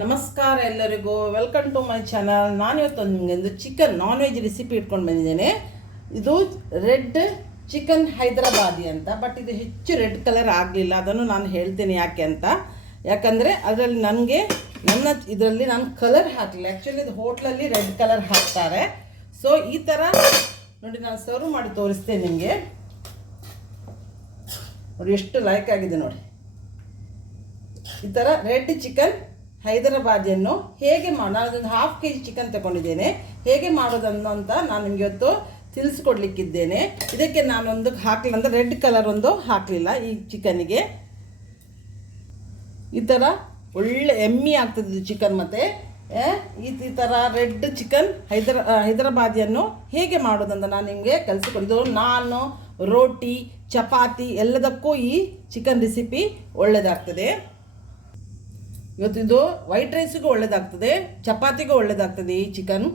ನಮಸ್ಕಾರ ಎಲ್ಲರಿಗೂ, welcome to my channel. ನಾನು ಇವತ್ತು ನಿಮಗೆ ಒಂದು ಚಿಕನ್ ನಾನ್ ವೆಜ್ ರೆಸಿಪಿ ಇಟ್ಕೊಂಡು ಬಂದಿದ್ದೇನೆ. ಇದು ರೆಡ್ ಚಿಕನ್ ಹೈದರಾಬಾದಿ ಅಂತ. ಬಟ್ ಇದು ಹೆಚ್ಚು ರೆಡ್ ಕಲರ್ ಆಗಲಿಲ್ಲ, ಅದನ್ನು ನಾನು ಹೇಳ್ತೇನೆ ಯಾಕೆ ಅಂತ. ಯಾಕಂದರೆ ಅದರಲ್ಲಿ ಇದರಲ್ಲಿ ನಾನು ಕಲರ್ ಹಾಕಲಿಲ್ಲ. ಆ್ಯಕ್ಚುಲಿ ಇದು ಹೋಟ್ಲಲ್ಲಿ ರೆಡ್ ಕಲರ್ ಹಾಕ್ತಾರೆ. ಸೊ ಈ ಥರ ನೋಡಿ, ನಾನು ಸರ್ವ್ ಮಾಡಿ ತೋರಿಸ್ತೇನೆ ನಿಮಗೆ. ನೋಡಿ ಎಷ್ಟು ಲೈಕ್ ಆಗಿದೆ ನೋಡಿ. ಈ ಥರ ರೆಡ್ ಚಿಕನ್ ಹೈದರಾಬಾದಿಯನ್ನು ಹೇಗೆ ನಾನೊಂದು 1/2 kg ಚಿಕನ್ ತಗೊಂಡಿದ್ದೇನೆ. ಹೇಗೆ ಮಾಡೋದನ್ನು ಅಂತ ನಾನು ನಿಮಗೆ ಇವತ್ತು ತಿಳಿಸ್ಕೊಡ್ಲಿಕ್ಕಿದ್ದೇನೆ. ಇದಕ್ಕೆ ನಾನೊಂದು ಹಾಕಲಿಲ್ಲ ಅಂದರೆ ರೆಡ್ ಕಲರ್ ಒಂದು ಹಾಕಲಿಲ್ಲ ಈ ಚಿಕನ್ನಿಗೆ. ಈ ಥರ ಒಳ್ಳೆ ಎಮ್ಮಿ ಆಗ್ತದೆ ಚಿಕನ್. ಮತ್ತು ಈ ಥರ ರೆಡ್ ಚಿಕನ್ ಹೈದರಾಬಾದಿಯನ್ನು ಹೇಗೆ ಮಾಡೋದಂತ ನಾನು ನಿಮಗೆ ಕಲಿಸಿಕೊಡಿದ್ದು. ನಾನು ರೋಟಿ ಚಪಾತಿ ಎಲ್ಲದಕ್ಕೂ ಈ ಚಿಕನ್ ರೆಸಿಪಿ ಒಳ್ಳೆಯದಾಗ್ತದೆ. ಇವತ್ತು ಇದು ವೈಟ್ ರೈಸಿಗೂ ಒಳ್ಳೆಯದಾಗ್ತದೆ, ಚಪಾತಿಗೂ ಒಳ್ಳೆಯದಾಗ್ತದೆ. ಈ chicken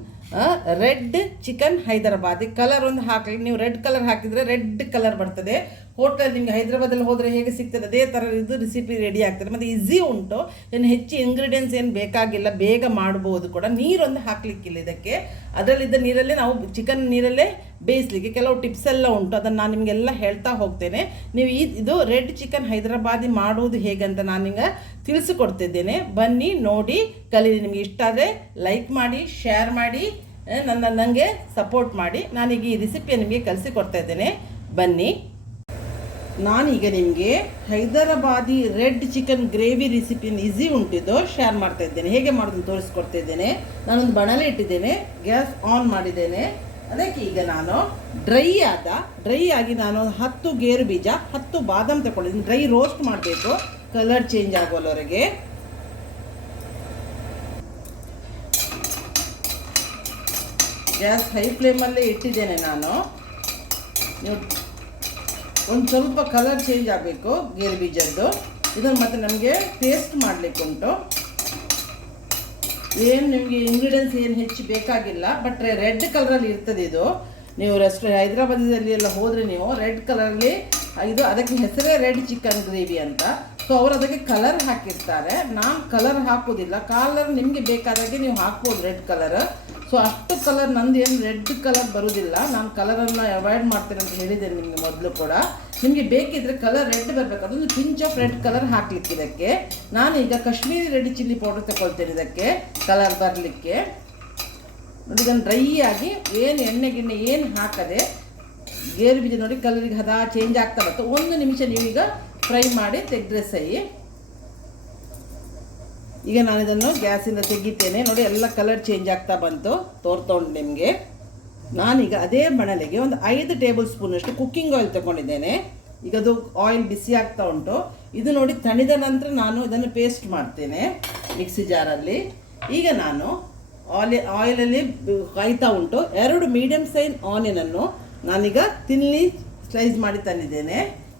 red chicken Hyderabadi colour ಒಂದು ಹಾಕಲಿ. ನೀವು ರೆಡ್ ಕಲರ್ ಹಾಕಿದರೆ ರೆಡ್ ಕಲರ್ ಬರ್ತದೆ. ಹೋಟೆಲ್ ನಿಮಗೆ ಹೈದರಾಬಾದಲ್ಲಿ ಹೋದರೆ ಹೇಗೆ ಸಿಗ್ತದೆ ಅದೇ ಥರ ಇದು ರೆಸಿಪಿ ರೆಡಿ ಆಗ್ತದೆ. ಮತ್ತು ಈಸಿ ಉಂಟು, ಏನು ಹೆಚ್ಚು ಇಂಗ್ರೀಡಿಯೆಂಟ್ಸ್ ಏನು ಬೇಕಾಗಿಲ್ಲ, ಬೇಗ ಮಾಡ್ಬೋದು ಕೂಡ. ನೀರೊಂದು ಹಾಕಲಿಕ್ಕಿಲ್ಲ ಇದಕ್ಕೆ. ಅದರಲ್ಲಿದ್ದ ನೀರಲ್ಲೇ ನಾವು ಚಿಕನ್ ನೀರಲ್ಲೇ ಬೇಯಿಸಲಿಕ್ಕೆ ಕೆಲವು ಟಿಪ್ಸ್ ಎಲ್ಲ ಉಂಟು, ಅದನ್ನು ನಾನು ನಿಮಗೆಲ್ಲ ಹೇಳ್ತಾ ಹೋಗ್ತೇನೆ. ನೀವು ಇದು ರೆಡ್ ಚಿಕನ್ ಹೈದರಾಬಾದಿ ಮಾಡುವುದು ಹೇಗೆ ಅಂತ ನಾನು ನಿಮಗೆ ತಿಳಿಸಿಕೊಡ್ತಿದ್ದೇನೆ. ಬನ್ನಿ ನೋಡಿ ಕಲೀರಿ. ನಿಮಗೆ ಇಷ್ಟ ಆದರೆ ಲೈಕ್ ಮಾಡಿ, ಶೇರ್ ಮಾಡಿ, ನನಗೆ ಸಪೋರ್ಟ್ ಮಾಡಿ. ನಾನೀಗ ಈ ರೆಸಿಪಿಯ ನಿಮಗೆ ಕಲಿಸಿಕೊಡ್ತಾ ಇದ್ದೇನೆ. ಬನ್ನಿ. ನಾನೀಗ ನಿಮಗೆ ಹೈದರಾಬಾದಿ ರೆಡ್ ಚಿಕನ್ ಗ್ರೇವಿ ರೆಸಿಪಿಯನ್ನು ಈಸಿ ಉಂಟಿದ್ದು ಶೇರ್ ಮಾಡ್ತಾ ಇದ್ದೇನೆ. ಹೇಗೆ ಮಾಡೋದನ್ನು ತೋರಿಸ್ಕೊಡ್ತಾ ಇದ್ದೇನೆ. ನಾನೊಂದು ಬಾಣಲೆ ಇಟ್ಟಿದ್ದೇನೆ, ಗ್ಯಾಸ್ ಆನ್ ಮಾಡಿದ್ದೇನೆ. ಅದಕ್ಕೆ ಈಗ ನಾನು ಡ್ರೈ ಆಗಿ ನಾನು 10 ಗೇರು ಬೀಜ 10 ಬಾದಾಮ್ ತಗೊಂಡಿದ್ದೀನಿ. ಡ್ರೈ ರೋಸ್ಟ್ ಮಾಡಬೇಕು, ಕಲರ್ ಚೇಂಜ್ ಆಗೋವರೆಗೆ. ಗ್ಯಾಸ್ ಹೈ ಫ್ಲೇಮಲ್ಲೇ ಇಟ್ಟಿದ್ದೇನೆ ನಾನು. ನೀವು ಒಂದು ಸ್ವಲ್ಪ ಕಲರ್ ಚೇಂಜ್ ಆಗಬೇಕು ಗೇರು ಬೀಜದ್ದು. ಇದನ್ನು ಮತ್ತೆ ನಮಗೆ ಟೇಸ್ಟ್ ಮಾಡಲಿಕ್ಕೆ ಉಂಟು. ಏನು ನಿಮಗೆ ಇಂಗ್ರೀಡಿಯೆಂಟ್ಸ್ ಏನು ಹೆಚ್ಚು ಬೇಕಾಗಿಲ್ಲ, ಬಟ್ ರೆಡ್ ಕಲರಲ್ಲಿ ಇರ್ತದೆ ಇದು. ನೀವು ಹೈದರಾಬಾದಲ್ಲಿ ಎಲ್ಲ ಹೋದರೆ ನೀವು ರೆಡ್ ಕಲರಲ್ಲಿ ಇದು, ಅದಕ್ಕೆ ಹೆಸರೇ ರೆಡ್ ಚಿಕನ್ ಗ್ರೇವಿ ಅಂತ. ಸೊ ಅವರು ಅದಕ್ಕೆ ಕಲರ್ ಹಾಕಿರ್ತಾರೆ. ನಾನು ಕಲರ್ ಹಾಕೋದಿಲ್ಲ. ಕಲರ್ ನಿಮಗೆ ಬೇಕಾದಾಗೆ ನೀವು ಹಾಕ್ಬೋದು ರೆಡ್ ಕಲರ್. ಸೊ ಅಷ್ಟು ಕಲರ್ ನಂದು ಏನು ರೆಡ್ ಕಲರ್ ಬರೋದಿಲ್ಲ. ನಾನು ಕಲರನ್ನು ಅವಾಯ್ಡ್ ಮಾಡ್ತೇನೆ ಅಂತ ಹೇಳಿದ್ದೇನೆ ನಿಮಗೆ ಮೊದಲು ಕೂಡ. ನಿಮಗೆ ಬೇಕಿದ್ರೆ ಕಲರ್ ರೆಡ್ ಬರಬೇಕು, ಅದೊಂದು ಪಿಂಚ್ ಆಫ್ ರೆಡ್ ಕಲರ್ ಹಾಕಲಿಕ್ಕೆ. ಇದಕ್ಕೆ ನಾನೀಗ ಕಾಶ್ಮೀರಿ ರೆಡ್ ಚಿಲ್ಲಿ ಪೌಡರ್ ತಗೊಳ್ತೇನೆ ಇದಕ್ಕೆ ಕಲರ್ ಬರಲಿಕ್ಕೆ. ನೋಡಿ, ಇದನ್ನು ಡ್ರೈ ಆಗಿ ಏನು ಎಣ್ಣೆ ಏನು ಹಾಕದೆ ಗೇರು ಬೀಜ ನೋಡಿ ಕಲರಿಗೆ ಹದ ಚೇಂಜ್ ಆಗ್ತಾ ಬರ್ತದೆ. 1 ನಿಮಿಷ ನೀವೀಗ ಫ್ರೈ ಮಾಡಿ ತೆಗೆದ್ರೆ ಸೈ. ಈಗ ನಾನು ಇದನ್ನು ಗ್ಯಾಸಿಂದ ತೆಗಿತೇನೆ. ನೋಡಿ ಎಲ್ಲ ಕಲರ್ ಚೇಂಜ್ ಆಗ್ತಾ ಬಂತು, ತೋರ್ತೊಂಡು ನಿಮಗೆ. ನಾನೀಗ ಅದೇ ಬಾಣಲೆಗೆ ಒಂದು 5 ಟೇಬಲ್ ಸ್ಪೂನಷ್ಟು ಕುಕ್ಕಿಂಗ್ ಆಯಿಲ್ ತಗೊಂಡಿದ್ದೇನೆ. ಈಗ ಅದು ಆಯಿಲ್ ಬಿಸಿ ಆಗ್ತಾ ಉಂಟು. ಇದು ನೋಡಿ ತಣಿದ ನಂತರ ನಾನು ಇದನ್ನು ಪೇಸ್ಟ್ ಮಾಡ್ತೇನೆ ಮಿಕ್ಸಿ ಜಾರಲ್ಲಿ. ಈಗ ನಾನು ಆಯಿಲಲ್ಲಿ ಕಾಯ್ತಾ ಉಂಟು. 2 ಮೀಡಿಯಮ್ ಸೈಜ್ ಆನಿಯನನ್ನು ನಾನೀಗ ತಿನ್ನಿ ಸ್ಲೈಸ್ ಮಾಡಿ ತಂದಿದ್ದೇನೆ.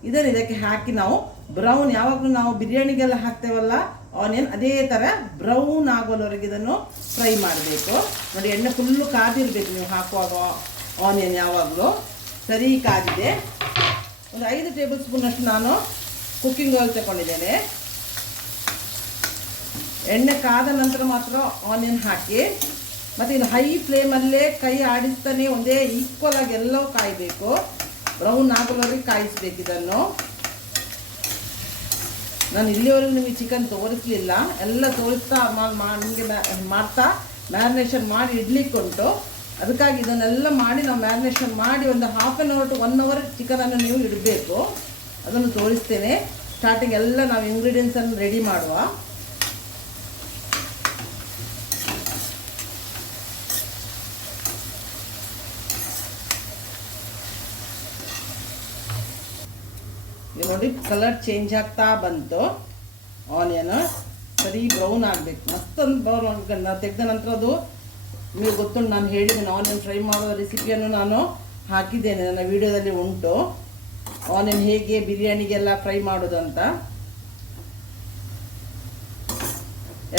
ಇದನ್ನು ಇದಕ್ಕೆ ಹಾಕಿ ನಾವು ಬ್ರೌನ್, ಯಾವಾಗಲೂ ನಾವು ಬಿರಿಯಾನಿಗೆಲ್ಲ ಹಾಕ್ತೇವಲ್ಲ ಆನಿಯನ್, ಅದೇ ಥರ ಬ್ರೌನ್ ಆಗೋವರೆಗೆ ಇದನ್ನು ಫ್ರೈ ಮಾಡಬೇಕು. ನೋಡಿ ಎಣ್ಣೆ ಫುಲ್ಲು ಕಾದಿರಬೇಕು ನೀವು ಹಾಕುವಾಗ. ಆನಿಯನ್ ಯಾವಾಗಲೂ ಸರಿ ಕಾದಿದೆ. ಒಂದು 5 ಟೇಬಲ್ ಸ್ಪೂನಷ್ಟು ನಾನು ಕುಕ್ಕಿಂಗ್ ಆಯಿಲ್ ತಗೊಂಡಿದ್ದೇನೆ. ಎಣ್ಣೆ ಕಾದ ನಂತರ ಮಾತ್ರ ಆನಿಯನ್ ಹಾಕಿ. ಮತ್ತು ಇದು ಹೈ ಫ್ಲೇಮಲ್ಲೇ ಕೈ ಆಡಿಸ್ತಾನೆ ಒಂದೇ ಈಕ್ವಲ್ ಆಗಿ ಎಲ್ಲವೂ ಕಾಯಬೇಕು. ಬ್ರೌನ್ ಆಗೋವರೆಗೆ ಕಾಯಿಸ್ಬೇಕು ಇದನ್ನು. ನಾನು ಇಲ್ಲಿವರೆಗೂ ನಿಮಗೆ ಚಿಕನ್ ತೋರಿಸಲಿಲ್ಲ, ಎಲ್ಲ ತೋರಿಸ್ತಾ ನಿಮಗೆ ಮಾಡ್ತಾ ಮ್ಯಾರಿನೇಷನ್ ಮಾಡಿ ಇಡ್ಲಿಕ್ಕೆ ಉಂಟು. ಅದಕ್ಕಾಗಿ ಇದನ್ನೆಲ್ಲ ಮಾಡಿ ನಾವು ಮ್ಯಾರಿನೇಷನ್ ಮಾಡಿ ಒಂದು 1/2 hour to 1 hour ಚಿಕನನ್ನು ನೀವು ಇಡಬೇಕು. ಅದನ್ನು ತೋರಿಸ್ತೇನೆ. ಸ್ಟಾರ್ಟಿಂಗ್ ಎಲ್ಲ ನಾವು ಇಂಗ್ರೀಡಿಯೆಂಟ್ಸನ್ನು ರೆಡಿ ಮಾಡುವ. ನೋಡಿ ಕಲರ್ ಚೇಂಜ್ ಆಗ್ತಾ ಬಂತು. ಆನಿಯನ್ ಸರಿ ಬ್ರೌನ್ ಆಗಬೇಕು, ಮತ್ತೊಂದು ಬ್ರೌನ್ ಆಗಬೇಕು. ನಾವು ತೆಗೆದ ನಂತರ ಅದು ನಿಮಗೆ ಗೊತ್ತುಂಟು, ನಾನು ಹೇಳಿದ್ದೇನೆ ಆನಿಯನ್ ಫ್ರೈ ಮಾಡೋ ರೆಸಿಪಿಯನ್ನು ನಾನು ಹಾಕಿದ್ದೇನೆ, ನನ್ನ ವಿಡಿಯೋದಲ್ಲಿ ಉಂಟು. ಆನಿಯನ್ ಹೇಗೆ ಬಿರಿಯಾನಿಗೆಲ್ಲ ಫ್ರೈ ಮಾಡೋದು ಅಂತ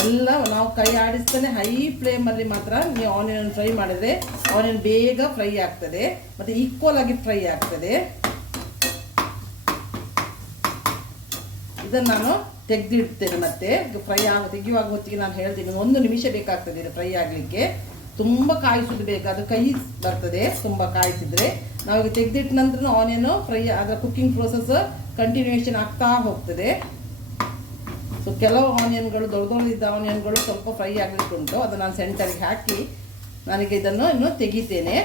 ಎಲ್ಲ ನಾವು ಕೈ ಆಡಿಸ್ತಾನೆ ಹೈ ಫ್ಲೇಮಲ್ಲಿ ಮಾತ್ರ ನೀವು ಆನಿಯನ್ ಫ್ರೈ ಮಾಡಿದರೆ ಆನಿಯನ್ ಬೇಗ ಫ್ರೈ ಆಗ್ತದೆ ಮತ್ತು ಈಕ್ವಲ್ ಆಗಿ ಫ್ರೈ ಆಗ್ತದೆ. ಇದನ್ನು ನಾನು ತೆಗೆದಿಡ್ತೇನೆ. ಮತ್ತೆ ಫ್ರೈ ತೆಗೆಯುವಾಗ ಹೊತ್ತಿಗೆ ನಾನು ಹೇಳ್ತೀನಿ 1 ನಿಮಿಷ ಬೇಕಾಗ್ತದೆ ಇದು ಫ್ರೈ ಆಗಲಿಕ್ಕೆ. ತುಂಬ ಕಾಯಿಸೋದು ಬೇಕು, ಅದು ಕೈ ಬರ್ತದೆ ತುಂಬ ಕಾಯಿಸಿದರೆ. ನಾವೀಗ ತೆಗೆದಿಟ್ಟ ನಂತರ ಆನಿಯನು ಫ್ರೈ ಅದರ ಕುಕ್ಕಿಂಗ್ ಪ್ರೋಸೆಸ್ ಕಂಟಿನ್ಯೂಯೇಷನ್ ಆಗ್ತಾ ಹೋಗ್ತದೆ. ಸೊ ಕೆಲವು ಆನಿಯನ್ಗಳು ದೊಡ್ಡದಿದ್ದ ಆನಿಯನ್ಗಳು ಸ್ವಲ್ಪ ಫ್ರೈ ಆಗಲಿಕ್ಕೆ ಉಂಟು, ಅದು ನಾನು ಸೆಂಟರಿಗೆ ಹಾಕಿ ನನಗೆ ಇದನ್ನು ಇನ್ನು ತೆಗಿತೇನೆ.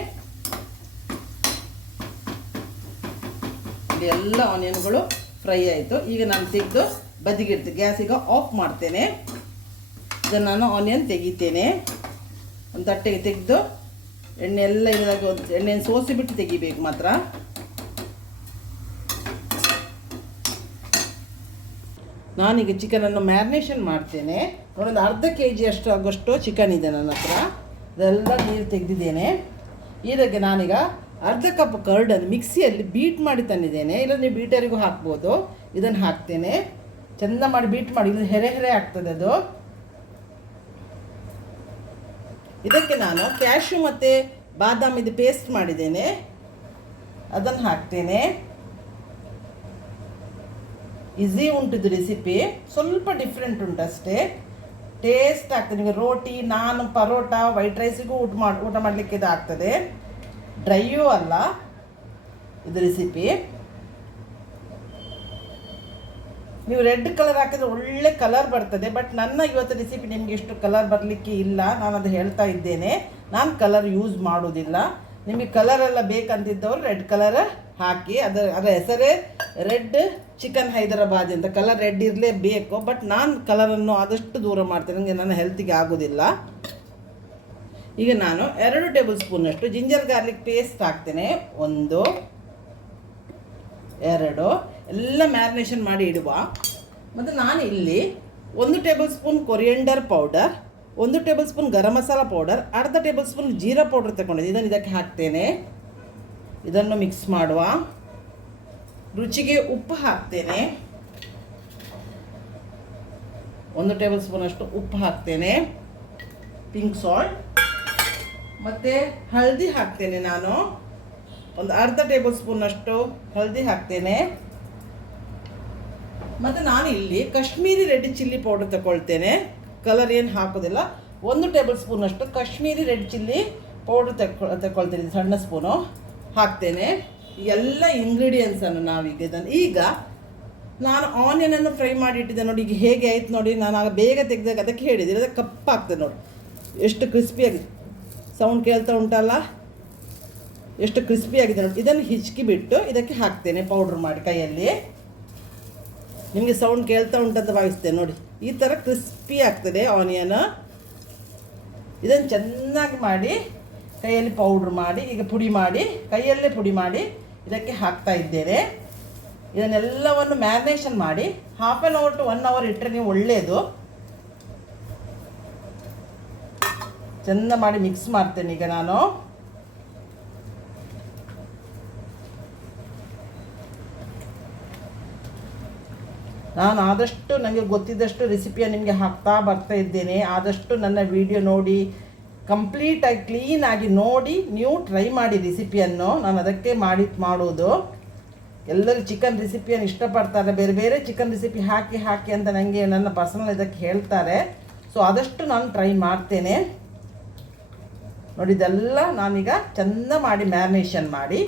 ಎಲ್ಲ ಆನಿಯನ್ಗಳು ಫ್ರೈ ಆಯಿತು. ಈಗ ನಾನು ತೆಗೆದು ಬದಿಗಿಡ್ತೀನಿ, ಗ್ಯಾಸ್ ಈಗ ಆಫ್ ಮಾಡ್ತೇನೆ. ಇದನ್ನು ನಾನು ಆನಿಯನ್ ತೆಗಿತೇನೆ. ಒಂದು ತಟ್ಟೆಗೆ ತೆಗೆದು ಎಣ್ಣೆ ಎಲ್ಲ ಇದಾಗ ಎಣ್ಣೆಯನ್ನು ಸೋಸಿಬಿಟ್ಟು ತೆಗಿಬೇಕು ಮಾತ್ರ. ನಾನೀಗ ಚಿಕನನ್ನು ಮ್ಯಾರಿನೇಷನ್ ಮಾಡ್ತೇನೆ. ಒಂದು ಅರ್ಧ kg ಅಷ್ಟು ಆಗೋಷ್ಟು ಚಿಕನ್ ಇದೆ ನನ್ನ ಹತ್ರ. ಇದೆಲ್ಲ ನೀರು ತೆಗೆದಿದ್ದೇನೆ. ಇದಕ್ಕೆ ನಾನೀಗ ಅರ್ಧ ಕಪ್ ಕರ್ಡನ್ನು ಮಿಕ್ಸಿಯಲ್ಲಿ ಬೀಟ್ ಮಾಡಿ ತಂದಿದ್ದೇನೆ, ಇಲ್ಲ ನೀವು ಬೀಟರಿಗೂ ಹಾಕ್ಬೋದು. ಇದನ್ನು ಹಾಕ್ತೇನೆ, ಚೆಂದ ಮಾಡಿ ಬೀಟ್ ಮಾಡಿ, ಇದು ಹೆರೆ ಆಗ್ತದೆ ಅದು. ಇದಕ್ಕೆ ನಾನು ಕ್ಯಾಶ್ಯೂ ಮತ್ತು ಬಾದಾಮಿದು ಪೇಸ್ಟ್ ಮಾಡಿದ್ದೇನೆ, ಅದನ್ನು ಹಾಕ್ತೇನೆ. ಈಸಿ ಉಂಟಿದ್ದು ರೆಸಿಪಿ, ಸ್ವಲ್ಪ ಡಿಫ್ರೆಂಟ್ ಉಂಟು ಅಷ್ಟೇ. ಟೇಸ್ಟ್ ಆಗ್ತದೆ ನಿಮಗೆ. ರೋಟಿ, ನಾನ್, ಪರೋಟ, ವೈಟ್ ರೈಸಿಗೂ ಊಟ ಮಾಡಲಿಕ್ಕೆ ಇದು ಆಗ್ತದೆ. ಡ್ರೈಯೂ ಅಲ್ಲ ಇದು ರೆಸಿಪಿ. ನೀವು ರೆಡ್ ಕಲರ್ ಹಾಕಿದ್ರೆ ಒಳ್ಳೆ ಕಲರ್ ಬರ್ತದೆ, ಬಟ್ ನನ್ನ ಇವತ್ತು ರೆಸಿಪಿ ನಿಮಗೆ ಎಷ್ಟು ಕಲರ್ ಬರಲಿಕ್ಕೆ ಇಲ್ಲ, ನಾನು ಅದು ಹೇಳ್ತಾ ಇದ್ದೇನೆ. ನಾನು ಕಲರ್ ಯೂಸ್ ಮಾಡೋದಿಲ್ಲ. ನಿಮಗೆ ಕಲರೆಲ್ಲ ಬೇಕಂತಿದ್ದವರು ರೆಡ್ ಕಲರ್ ಹಾಕಿ. ಅದರ ಹೆಸರೇ ರೆಡ್ ಚಿಕನ್ ಹೈದರಾಬಾದಿ ಅಂತ. ಕಲರ್ ರೆಡ್ ಇರಲೇಬೇಕು, ಬಟ್ ನಾನು ಕಲರನ್ನು ಆದಷ್ಟು ದೂರ ಮಾಡ್ತೇನೆ, ನನಗೆ ನನ್ನ ಹೆಲ್ತಿಗೆ ಆಗೋದಿಲ್ಲ. ಈಗ ನಾನು 2 ಟೇಬಲ್ ಸ್ಪೂನಷ್ಟು ಜಿಂಜರ್ ಗಾರ್ಲಿಕ್ ಪೇಸ್ಟ್ ಹಾಕ್ತೇನೆ. 1 2 ಎಲ್ಲ ಮ್ಯಾರಿನೇಷನ್ ಮಾಡಿ ಇಡುವ. ಮತ್ತು ನಾನು ಇಲ್ಲಿ 1 table spoon coriander powder, 1 table spoon garam masala powder, ಅರ್ಧ ಟೇಬಲ್ ಸ್ಪೂನ್ ಜೀರಾ ಪೌಡರ್ ತಗೊಂಡಿದ್ದೆ. ಇದನ್ನು ಇದಕ್ಕೆ ಹಾಕ್ತೇನೆ. ಇದನ್ನು ಮಿಕ್ಸ್ ಮಾಡುವ. ರುಚಿಗೆ ಉಪ್ಪು ಹಾಕ್ತೇನೆ, 1 ಟೇಬಲ್ ಸ್ಪೂನ್ ಅಷ್ಟು ಉಪ್ಪು ಹಾಕ್ತೇನೆ, ಪಿಂಕ್ ಸಾಲ್ಟ್. ಮತ್ತು ಹಳದಿ ಹಾಕ್ತೇನೆ, ನಾನು ಒಂದು ಅರ್ಧ ಟೇಬಲ್ ಸ್ಪೂನಷ್ಟು ಹಳದಿ ಹಾಕ್ತೇನೆ. ಮತ್ತು ನಾನು ಇಲ್ಲಿ ಕಾಶ್ಮೀರಿ ರೆಡ್ ಚಿಲ್ಲಿ ಪೌಡರ್ ತಗೊಳ್ತೇನೆ, ಕಲರ್ ಏನು ಹಾಕೋದಿಲ್ಲ. 1 ಟೇಬಲ್ ಸ್ಪೂನಷ್ಟು ಕಾಶ್ಮೀರಿ ರೆಡ್ ಚಿಲ್ಲಿ ಪೌಡರ್ ತಗೊಳ್ತೇನೆ, ಸಣ್ಣ ಸ್ಪೂನು ಹಾಕ್ತೇನೆ. ಎಲ್ಲ ಇಂಗ್ರೀಡಿಯೆಂಟ್ಸನ್ನು ನಾವೀಗ ಈಗ ನಾನು ಆನಿಯನನ್ನು ಫ್ರೈ ಮಾಡಿ ಇಟ್ಟಿದ್ದೆ ನೋಡಿ. ಈಗ ಹೇಗೆ ಆಯ್ತು ನೋಡಿ, ನಾನು ಆಗ ಬೇಗ ತೆಗೆದಾಗ ಅದಕ್ಕೆ ಹೇಳಿದ್ದೀನಿ, ಅದಕ್ಕೆ ಕಪ್ಪಾಗ್ತದೆ ನೋಡಿ, ಎಷ್ಟು ಕ್ರಿಸ್ಪಿಯಾಗಿದೆ. ಸೌಂಡ್ ಕೇಳ್ತಾ ಉಂಟಲ್ಲ, ಎಷ್ಟು ಕ್ರಿಸ್ಪಿಯಾಗಿದೆ ನೋಡಿ. ಇದನ್ನು ಹಿಚ್ಕಿ ಬಿಟ್ಟು ಇದಕ್ಕೆ ಹಾಕ್ತೇನೆ ಪೌಡ್ರ್ ಮಾಡಿ ಕೈಯಲ್ಲಿ. ನಿಮಗೆ ಸೌಂಡ್ ಕೇಳ್ತಾ ಉಂಟಂತ ಭಾವಿಸ್ತೇನೆ ನೋಡಿ. ಈ ಥರ ಕ್ರಿಸ್ಪಿ ಆಗ್ತದೆ ಆನಿಯನ್. ಇದನ್ನು ಚೆನ್ನಾಗಿ ಮಾಡಿ ಕೈಯಲ್ಲಿ ಪೌಡ್ರ್ ಮಾಡಿ, ಈಗ ಪುಡಿ ಮಾಡಿ ಕೈಯಲ್ಲೇ ಪುಡಿ ಮಾಡಿ ಇದಕ್ಕೆ ಹಾಕ್ತಾ ಇದ್ದೇನೆ. ಇದನ್ನೆಲ್ಲವನ್ನು ಮ್ಯಾರಿನೇಷನ್ ಮಾಡಿ 1/2 hour to 1 hour ಇಟ್ಟರೆ ನೀವು ಒಳ್ಳೆಯದು. ಚೆಂದ ಮಾಡಿ ಮಿಕ್ಸ್ ಮಾಡ್ತೇನೆ. ಈಗ ನಾನು ಆದಷ್ಟು ನನಗೆ ಗೊತ್ತಿದ್ದಷ್ಟು ರೆಸಿಪಿಯನ್ನು ನಿಮಗೆ ಹಾಕ್ತಾ ಬರ್ತಾ ಇದ್ದೇನೆ. ಆದಷ್ಟು ನನ್ನ ವಿಡಿಯೋ ನೋಡಿ, ಕಂಪ್ಲೀಟಾಗಿ ಕ್ಲೀನಾಗಿ ನೋಡಿ ನೀವು ಟ್ರೈ ಮಾಡಿ ರೆಸಿಪಿಯನ್ನು. ನಾನು ಅದಕ್ಕೆ ಮಾಡೋದು. ಎಲ್ಲರೂ ಚಿಕನ್ ರೆಸಿಪಿಯನ್ನು ಇಷ್ಟಪಡ್ತಾರೆ, ಬೇರೆ ಬೇರೆ ಚಿಕನ್ ರೆಸಿಪಿ ಹಾಕಿ ಅಂತ ನನಗೆ ನನ್ನ ಪರ್ಸನಲ್ ಇದಕ್ಕೆ ಹೇಳ್ತಾರೆ. ಸೊ ಆದಷ್ಟು ನಾನು ಟ್ರೈ ಮಾಡ್ತೇನೆ ನೋಡಿ. ಇದೆಲ್ಲ ನಾನೀಗ ಚೆಂದ ಮಾಡಿ ಮ್ಯಾರಿನೇಷನ್ ಮಾಡಿ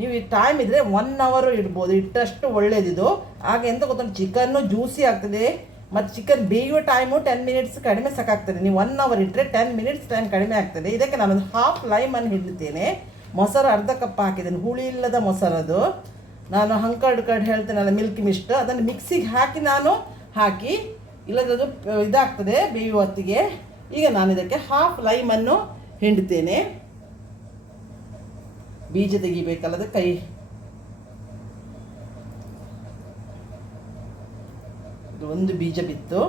ನೀವು ಈ ಟೈಮ್ ಇದ್ದರೆ 1 hour ಇಡ್ಬೋದು, ಇಟ್ಟಷ್ಟು ಒಳ್ಳೇದಿದು. ಆಗ ಎಂತ ಗೊತ್ತುಂಟು, ಚಿಕನ್ನು ಜ್ಯೂಸಿ ಆಗ್ತದೆ ಮತ್ತು ಚಿಕನ್ ಬೇಯುವ ಟೈಮು 10 minutes ಕಡಿಮೆ ಸಾಕಾಗ್ತದೆ. ನೀವು 1 hour ಇಟ್ಟರೆ 10 minutes ಟೈಮ್ ಕಡಿಮೆ ಆಗ್ತದೆ. ಇದಕ್ಕೆ ನಾನೊಂದು 1/2 ಲೈಮನ್ನು ಹಿಡಿತೇನೆ. ಮೊಸರು ಅರ್ಧ ಕಪ್ ಹಾಕಿದ್ದೇನೆ, ಹುಳಿ ಇಲ್ಲದ ಮೊಸರದು. ನಾನು ಹಂಕರ್ಡ್ ಹೇಳ್ತೇನಲ್ಲ, ಮಿಲ್ಕಿ ಮಿಸ್ಟ್, ಅದನ್ನು ಮಿಕ್ಸಿಗೆ ಹಾಕಿ ಇಲ್ಲದದು ಇದಾಗ್ತದೆ ಬೇಯುವ ಹೊತ್ತಿಗೆ. ಈಗ ನಾನು ಇದಕ್ಕೆ 1/2 ಲೈಮನ್ನು ಹಿಂಡ್ತೇನೆ. ಬೀಜ ತೆಗಿಬೇಕಲ್ಲದ ಕೈ. ಒಂದು ಬೀಜ ಬಿತ್ತು.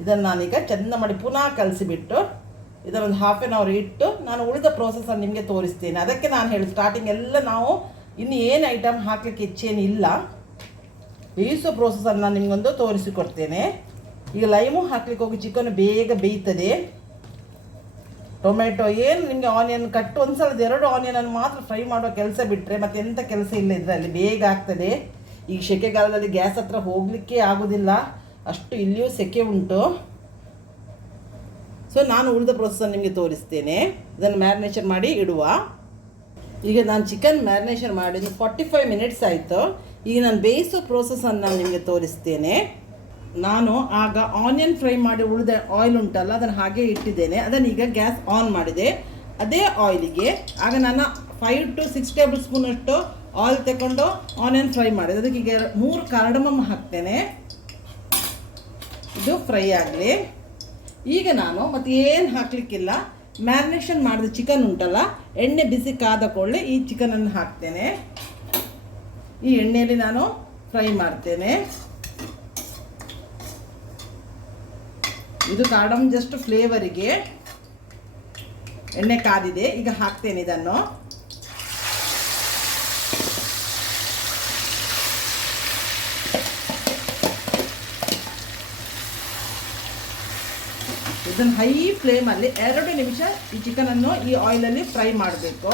ಇದನ್ನು ನಾನೀಗ ಚೆಂದ ಮಾಡಿ ಪುನಃ ಕಲಸಿಬಿಟ್ಟು ಇದನ್ನೊಂದು 1/2 hour ಇಟ್ಟು ನಾನು ಉಳಿದ ಪ್ರೋಸೆಸನ್ನು ನಿಮಗೆ ತೋರಿಸ್ತೇನೆ. ಅದಕ್ಕೆ ನಾನು ಹೇಳಿ ಸ್ಟಾರ್ಟಿಂಗ್ ಎಲ್ಲ ನಾವು ಇನ್ನು ಏನು ಐಟಮ್ ಹಾಕಲಿಕ್ಕೆ ಹೆಚ್ಚೇನಿಲ್ಲ, ಬೇಯಿಸೋ ಪ್ರೋಸೆಸನ್ನು ನಾನು ನಿಮಗೊಂದು ತೋರಿಸಿಕೊಡ್ತೇನೆ. ಈಗ ಲೈಮು ಹಾಕ್ಲಿಕ್ಕೆ ಹೋಗಿ ಚಿಕನ್ ಬೇಗ ಬೇಯ್ತದೆ. ಟೊಮೆಟೊ ಏನು ನಿಮಗೆ ಆನಿಯನ್ ಕಟ್ ಒಂದು ಸಲ 2 ಆನಿಯನನ್ನು ಮಾತ್ರ ಫ್ರೈ ಮಾಡೋ ಕೆಲಸ ಬಿಟ್ಟರೆ ಮತ್ತೆ ಎಂಥ ಕೆಲಸ ಇಲ್ಲ ಇದರಲ್ಲಿ, ಬೇಗ ಆಗ್ತದೆ. ಈ ಸೆಕೆಗಾಲದಲ್ಲಿ ಗ್ಯಾಸ್ ಹತ್ರ ಹೋಗಲಿಕ್ಕೆ ಆಗೋದಿಲ್ಲ, ಅಷ್ಟು ಇಲ್ಲಿಯೂ ಸೆಕೆ ಉಂಟು. ಸೊ ನಾನು ಉಳಿದ ಪ್ರೋಸೆಸನ್ನು ನಿಮಗೆ ತೋರಿಸ್ತೇನೆ. ಇದನ್ನು ಮ್ಯಾರಿನೇಷನ್ ಮಾಡಿ ಇಡುವ. ಈಗ ನಾನು ಚಿಕನ್ ಮ್ಯಾರಿನೇಷನ್ ಮಾಡಿದ್ದು 45 ಮಿನಿಟ್ಸ್ ಆಯಿತು. ಈಗ ನಾನು ಬೇಯಿಸೋ ಪ್ರೋಸೆಸನ್ನು ನಾನು ನಿಮಗೆ ತೋರಿಸ್ತೇನೆ. ನಾನು ಆಗ ಆನಿಯನ್ ಫ್ರೈ ಮಾಡಿ ಉಳಿದ ಆಯಿಲ್ ಉಂಟಲ್ಲ ಅದನ್ನು ಹಾಗೆ ಇಟ್ಟಿದ್ದೇನೆ. ಅದನ್ನು ಈಗ ಗ್ಯಾಸ್ ಆನ್ ಮಾಡಿದೆ. ಅದೇ ಆಯಿಲಿಗೆ ಆಗ ನಾನು 5 to 6 ಟೇಬಲ್ ಸ್ಪೂನಷ್ಟು ಆಯಿಲ್ ತಗೊಂಡು ಆನಿಯನ್ ಫ್ರೈ ಮಾಡಿದೆ. ಅದಕ್ಕೆ ಈಗ 3 ಕಾರ್ಡಮಮ್ ಹಾಕ್ತೇನೆ, ಇದು ಫ್ರೈ ಆಗಲಿ. ಈಗ ನಾನು ಮತ್ತೆ ಏನು ಹಾಕಲಿಕ್ಕಿಲ್ಲ, ಮ್ಯಾರಿನೇಷನ್ ಮಾಡಿದ ಚಿಕನ್ ಉಂಟಲ್ಲ, ಎಣ್ಣೆ ಬಿಸಿ ಕಾದ ಕೊಳ್ಳೆ ಈ ಚಿಕನನ್ನು ಹಾಕ್ತೇನೆ. ಈ ಎಣ್ಣೆಯಲ್ಲಿ ನಾನು ಫ್ರೈ ಮಾಡ್ತೇನೆ. ಇದು ಕಾರ್ಡಮ್ ಜಸ್ಟ್ ಫ್ಲೇವರಿಗೆ. ಎಣ್ಣೆ ಕಾದಿದೆ, ಈಗ ಹಾಕ್ತೇನೆ ಇದನ್ನು. ಇದನ್ನು ಹೈ ಫ್ಲೇಮಲ್ಲಿ 2 ನಿಮಿಷ ಈ ಚಿಕನನ್ನು ಈ ಆಯಿಲಲ್ಲಿ ಫ್ರೈ ಮಾಡಬೇಕು.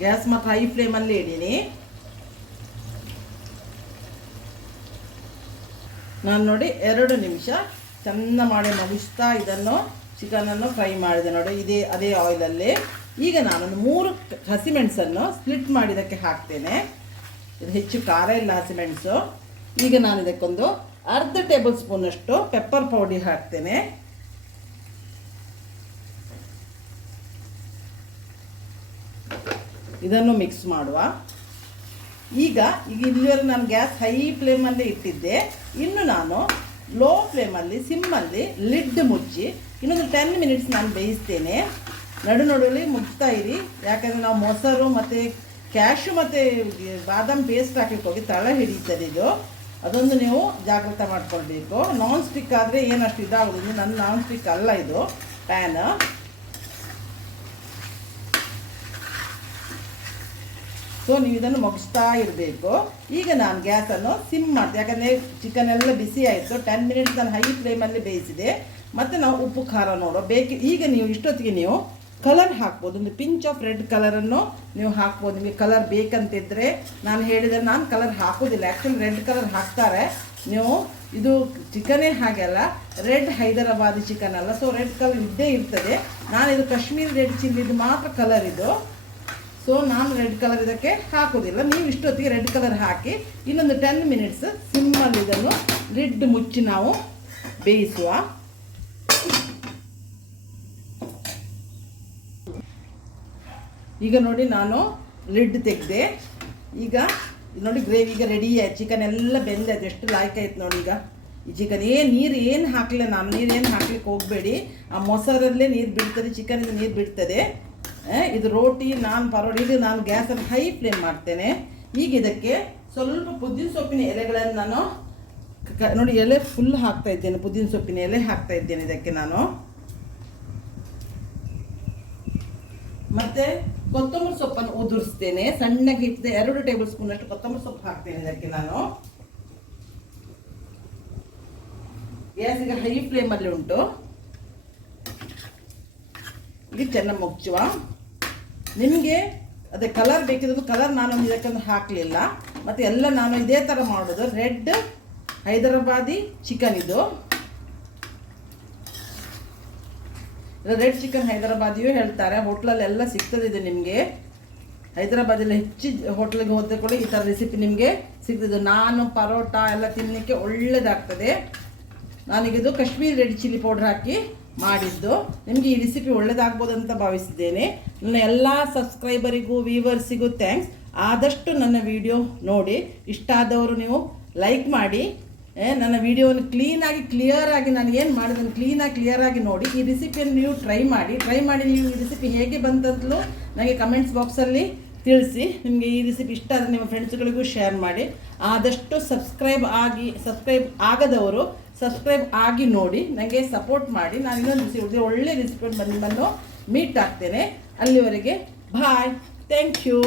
ಗ್ಯಾಸ್ ಮಾತ್ರ ಹೈ ಫ್ಲೇಮಲ್ಲಿ ಇಡೀನಿ. ನಾನು ನೋಡಿ 2 ನಿಮಿಷ ಚೆಂದ ಮಾಡಿ ಮುಗಿಸ್ತಾ ಇದನ್ನು ಚಿಕನನ್ನು ಫ್ರೈ ಮಾಡಿದೆ ನೋಡಿ, ಅದೇ ಆಯಿಲಲ್ಲಿ. ಈಗ ನಾನೊಂದು 3 ಹಸಿಮೆಣಸನ್ನು ಸ್ಪ್ಲಿಟ್ ಮಾಡಿ ಇದಕ್ಕೆ ಹಾಕ್ತೇನೆ. ಇದು ಹೆಚ್ಚು ಖಾರ ಇಲ್ಲ ಹಸಿಮೆಣಸು. ಈಗ ನಾನು ಇದಕ್ಕೊಂದು ಅರ್ಧ ಟೇಬಲ್ ಸ್ಪೂನಷ್ಟು ಪೆಪ್ಪರ್ ಪೌಡರ್ ಹಾಕ್ತೇನೆ. ಇದನ್ನು ಮಿಕ್ಸ್ ಮಾಡುವ. ಈಗ ಇಲ್ಲಿವರೆಗೆ ನಾನು ಗ್ಯಾಸ್ ಹೈ ಫ್ಲೇಮಲ್ಲೇ ಇಟ್ಟಿದ್ದೆ. ಇನ್ನು ನಾನು ಲೋ ಫ್ಲೇಮಲ್ಲಿ ಸಿಮ್ಮಲ್ಲಿ ಲಿಡ್ ಮುಚ್ಚಿ ಇನ್ನೊಂದು 10 ಮಿನಿಟ್ಸ್ ನಾನು ಬೇಯಿಸ್ತೇನೆ. ನಡುವಲ್ಲಿ ಮುಚ್ತಾ ಇರಿ, ಯಾಕಂದರೆ ನಾವು ಮೊಸರು ಮತ್ತು ಕ್ಯಾಶು ಮತ್ತು ಬಾದಾಮ್ ಪೇಸ್ಟ್ ಹಾಕಲಿಕ್ಕೆ ಹೋಗಿ ತಳ ಹಿಡಿತದೆ ಇದು. ಅದೊಂದು ನೀವು ಜಾಗ್ರತೆ ಮಾಡ್ಕೊಳ್ಬೇಕು. ನಾನ್ ಸ್ಟಿಕ್ ಆದರೆ ಏನಷ್ಟು ಇದಾಗೋದು. ನನ್ನ ನಾನ್ ಸ್ಟಿಕ್ ಅಲ್ಲ ಇದು ಪ್ಯಾನ್. ಸೊ ನೀವು ಇದನ್ನು ಮುಗಿಸ್ತಾ ಇರಬೇಕು. ಈಗ ನಾನು ಗ್ಯಾಸನ್ನು ಸಿಮ್ ಮಾಡ್ತೀನಿ, ಯಾಕಂದರೆ ಚಿಕನ್ ಎಲ್ಲ ಬಿಸಿ ಆಯಿತು. 10 ಮಿನಿಟ್ಸ್ ನಾನು ಹೈ ಫ್ಲೇಮಲ್ಲಿ ಬೇಯಿಸಿದೆ. ಮತ್ತು ನಾವು ಉಪ್ಪು ಖಾರ ನೋಡೋ ಈಗ ನೀವು ಇಷ್ಟೊತ್ತಿಗೆ ನೀವು ಕಲರ್ ಹಾಕ್ಬೋದು. ಒಂದು ಪಿಂಚ್ ಆಫ್ ರೆಡ್ ಕಲರನ್ನು ನೀವು ಹಾಕ್ಬೋದು. ನಿಮಗೆ ಕಲರ್ ಬೇಕಂತಿದ್ದರೆ. ನಾನು ಹೇಳಿದರೆ ನಾನು ಕಲರ್ ಹಾಕೋದಿಲ್ಲ, ಆ್ಯಕ್ಚುಲಿ ರೆಡ್ ಕಲರ್ ಹಾಕ್ತಾರೆ. ನೀವು ಇದು ಚಿಕನೇ ಹಾಗೆ ಅಲ್ಲ, ರೆಡ್ ಹೈದರಾಬಾದಿ ಚಿಕನ್ ಅಲ್ಲ, ಸೊ ರೆಡ್ ಕಲರ್ ಇದ್ದೇ ಇರ್ತದೆ. ನಾನಿದು ಕಾಶ್ಮೀರಿ ರೆಡ್ ಚಿಲ್ಲಿದು ಮಾತ್ರ ಕಲರ್ ಇದು. ಸೊ ನಾನು ರೆಡ್ ಕಲರ್ ಇದಕ್ಕೆ ಹಾಕೋದಿಲ್ಲ. ನೀವು ಇಷ್ಟೊತ್ತಿಗೆ ರೆಡ್ ಕಲರ್ ಹಾಕಿ ಇನ್ನೊಂದು 10 ಮಿನಿಟ್ಸ್ ಸಿಮ್ಮಲ್ಲಿ ಇದನ್ನು ಲಿಡ್ ಮುಚ್ಚಿ ನಾವು ಬೇಯಿಸುವ. ಈಗ ನೋಡಿ ನಾನು ಲಿಡ್ ತೆಗೆದೆ. ಈಗ ನೋಡಿ ಗ್ರೇವಿ ಈಗ ರೆಡಿ ಆಯ್ತು. ಚಿಕನ್ ಎಲ್ಲ ಬೆಂದಾಯ್ತು, ಎಷ್ಟು ಲಾಯ್ಕಾಯ್ತು ನೋಡಿ. ಈಗ ಈ ಚಿಕನ್ ನೀರು ಹಾಕಲಿಲ್ಲ ನಾನು, ನೀರೇನು ಹಾಕ್ಲಿಕ್ಕೆ ಹೋಗಬೇಡಿ. ಆ ಮೊಸರಲ್ಲೇ ನೀರು ಬಿಡ್ತದೆ, ಚಿಕನಿಂದ ನೀರು ಬಿಡ್ತದೆ. ಇದು ರೋಟಿ ಪರೋಟಿ. ಇದು ನಾನು ಗ್ಯಾಸನ್ನು ಹೈ ಫ್ಲೇಮ್ ಮಾಡ್ತೇನೆ. ಈಗ ಇದಕ್ಕೆ ಸ್ವಲ್ಪ ಪುದೀನ ಸೊಪ್ಪಿನ ಎಲೆಗಳನ್ನು ನಾನು ನೋಡಿ ಎಲೆ ಫುಲ್ ಹಾಕ್ತಾ ಇದ್ದೇನೆ. ಪುದೀನ ಸೊಪ್ಪಿನ ಎಲೆ ಹಾಕ್ತಾ ಇದ್ದೇನೆ ಇದಕ್ಕೆ ನಾನು. ಮತ್ತೆ ಕೊತ್ತಂಬರಿ ಸೊಪ್ಪನ್ನು ಉದುರಿಸ್ತೇನೆ, ಸಣ್ಣಗೆ ಇಟ್ಟಿದೆ. 2 ಟೇಬಲ್ ಸ್ಪೂನ್ ಅಷ್ಟು ಕೊತ್ತಂಬರಿ ಸೊಪ್ಪು ಹಾಕ್ತೇನೆ ಇದಕ್ಕೆ ನಾನು. ಗ್ಯಾಸ್ ಈಗ ಹೈ ಫ್ಲೇಮಲ್ಲಿ ಉಂಟು. ಈಗ ಚೆನ್ನಾಗಿ ಮುಚ್ಚುವ. ನಿಮಗೆ ಅದೇ ಕಲರ್ ಬೇಕಿದ್ದು ಕಲರ್ ನಾನೊಂದು ಇದಕ್ಕೊಂದು ಹಾಕಲಿಲ್ಲ. ಮತ್ತು ಎಲ್ಲ ನಾನು ಇದೇ ಥರ ಮಾಡೋದು. ರೆಡ್ ಹೈದರಾಬಾದಿ ಚಿಕನ್ ಇದು. ರೆಡ್ ಚಿಕನ್ ಹೈದರಾಬಾದಿಯೂ ಹೇಳ್ತಾರೆ, ಹೋಟ್ಲಲ್ಲೆಲ್ಲ ಸಿಗ್ತದೆ ಇದು ನಿಮಗೆ. ಹೈದರಾಬಾದಲ್ಲಿ ಹೆಚ್ಚು ಹೋಟ್ಲಿಗೆ ಹೋದ ಕೂಡ ಈ ಥರ ರೆಸಿಪಿ ನಿಮಗೆ ಸಿಗ್ತದೆ. ನಾನು ಪರೋಟ ಎಲ್ಲ ತಿನ್ನಲಿಕ್ಕೆ ಒಳ್ಳೆಯದಾಗ್ತದೆ. ನಾನೀಗಿದು ಕಾಶ್ಮೀರಿ ರೆಡ್ ಚಿಲ್ಲಿ ಪೌಡ್ರ್ ಹಾಕಿ ಮಾಡಿದ್ದು. ನಿಮಗೆ ಈ ರೆಸಿಪಿ ಒಳ್ಳೆಯದಾಗ್ಬೋದು ಅಂತ ಭಾವಿಸಿದ್ದೇನೆ. ನನ್ನ ಎಲ್ಲ ಸಬ್ಸ್ಕ್ರೈಬರಿಗೂ ವ್ಯೂವರ್ಸಿಗೂ ಥ್ಯಾಂಕ್ಸ್. ಆದಷ್ಟು ನನ್ನ ವಿಡಿಯೋ ನೋಡಿ ಇಷ್ಟ ಆದವರು ನೀವು ಲೈಕ್ ಮಾಡಿ. ನನ್ನ ವಿಡಿಯೋವನ್ನು ಕ್ಲಿಯರಾಗಿ ನಾನು ಏನು ಮಾಡಿದ್ದನ್ನು ಕ್ಲಿಯರಾಗಿ ನೋಡಿ ಈ ರೆಸಿಪಿಯನ್ನು ನೀವು ಟ್ರೈ ಮಾಡಿ ನೀವು ಈ ರೆಸಿಪಿ ಹೇಗೆ ಬಂತಂತಲೂ ನನಗೆ ಕಮೆಂಟ್ಸ್ ಬಾಕ್ಸಲ್ಲಿ ತಿಳಿಸಿ. ನಿಮಗೆ ಈ ರೆಸಿಪಿ ಇಷ್ಟ ಆದರೆ ನಿಮ್ಮ ಫ್ರೆಂಡ್ಸ್ಗಳಿಗೂ ಶೇರ್ ಮಾಡಿ. ಆದಷ್ಟು ಸಬ್ಸ್ಕ್ರೈಬ್ ಆಗದವರು ಸಬ್ಸ್ಕ್ರೈಬ್ ಆಗಿ ನೋಡಿ, ನನಗೆ ಸಪೋರ್ಟ್ ಮಾಡಿ. ನಾನು ಇನ್ನೊಂದು ಒಳ್ಳೆ ರೆಸಿಪಿ ನಿಮ್ಮನ್ನು ಮೀಟ್ ಆಗ್ತೇನೆ. ಅಲ್ಲಿವರೆಗೆ ಬಾಯ್. Thank you.